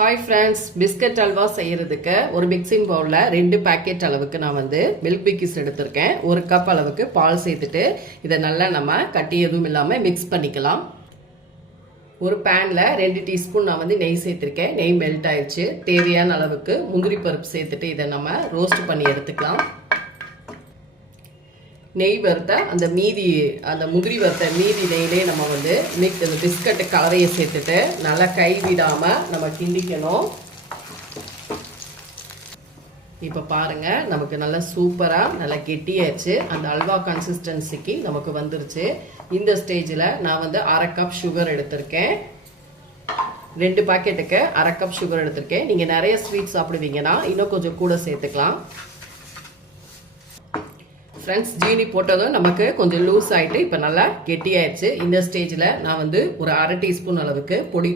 Hi friends, biscuit halwa செய்யறதுக்கு ஒரு mixing பவுலில் 2 பேக்கெட் அளவுக்கு நான் மில்க் பிக்கிஸ் எடுத்திருக்கேன். 1 கப் அளவுக்கு பால் சேர்த்துட்டு இதை நல்லா நம்ம கட்டி எதுவும் இல்லாமல் மிக்ஸ் பண்ணிக்கலாம். ஒரு பேனில் 2 டீஸ்பூன் நான் நெய் சேர்த்துருக்கேன். நெய் மெல்ட் ஆயிடுச்சு. தேவையான அளவுக்கு முந்திரி பருப்பு சேர்த்துட்டு இதை நம்ம ரோஸ்ட் பண்ணி எடுத்துக்கலாம். நெய் வறுத்த அந்த முந்திரி வறுத்த மீதி நெய்லே நம்ம பிஸ்கட் கலவையை சேர்த்துட்டு நல்லா கை விடாமல் நம்ம கிண்டிக்கணும். இப்போ பாருங்க, நமக்கு நல்லா சூப்பராக நல்லா கெட்டியாச்சு. அந்த அல்வா கன்சிஸ்டன்சிக்கு நமக்கு வந்துருச்சு. இந்த ஸ்டேஜில் நான் 1/2 கப் சுகர் எடுத்திருக்கேன். 2 பாக்கெட்டுக்கு 1/2 கப் சுகர் எடுத்திருக்கேன். நீங்கள் நிறைய ஸ்வீட் சாப்பிடுவீங்கன்னா இன்னும் கொஞ்சம் கூட சேர்த்துக்கலாம். ஃப்ரெண்ட்ஸ், ஜீனி போட்டதும் நமக்கு கொஞ்சம் லூஸ் ஆகிட்டு இப்போ நல்லா கெட்டியாயிடுச்சு. இந்த ஸ்டேஜில் நான் ஒரு 1/2 டீஸ்பூன் அளவுக்கு பொடி